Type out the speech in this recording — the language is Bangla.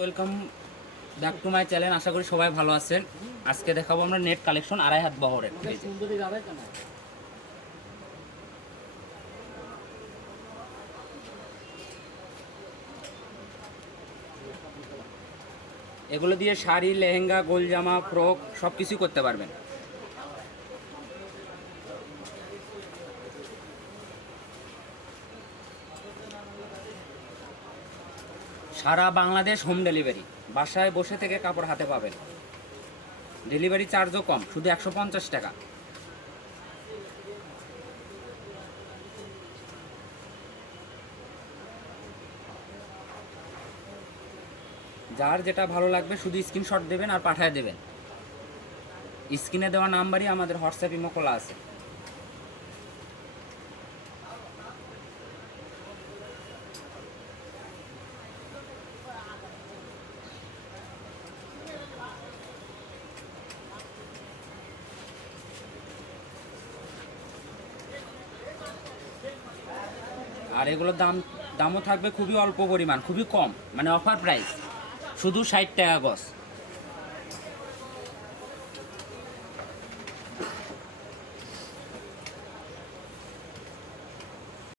Welcome back to my channel. আশা করি সবাই ভালো আছেন। আজকে দেখাবো আমরা নেট কালেকশন আড়াই হাত বহরের। এগুলো দিয়ে শাড়ি, লেহেঙ্গা, গোলজামা, ফ্রক সব কিছুই করতে পারবেন। সারা বাংলাদেশ হোম ডেলিভারি, বাসায় বসে থেকে কাপড় হাতে পাবেন। ডেলিভারি চার্জও কম, শুধু 150 টাকা। যার যেটা ভালো লাগবে শুধু স্ক্রিনশট দেবেন আর পাঠিয়ে দেবেন। স্ক্রিনে দেওয়া নাম্বারই আমাদের হোয়াটসঅ্যাপ ইমো খোলা আছে। আর এগুলোর দামও থাকবে খুবই অল্প পরিমাণ, খুবই কম, মানে অফার প্রাইস, শুধু 60 টাকা গজ।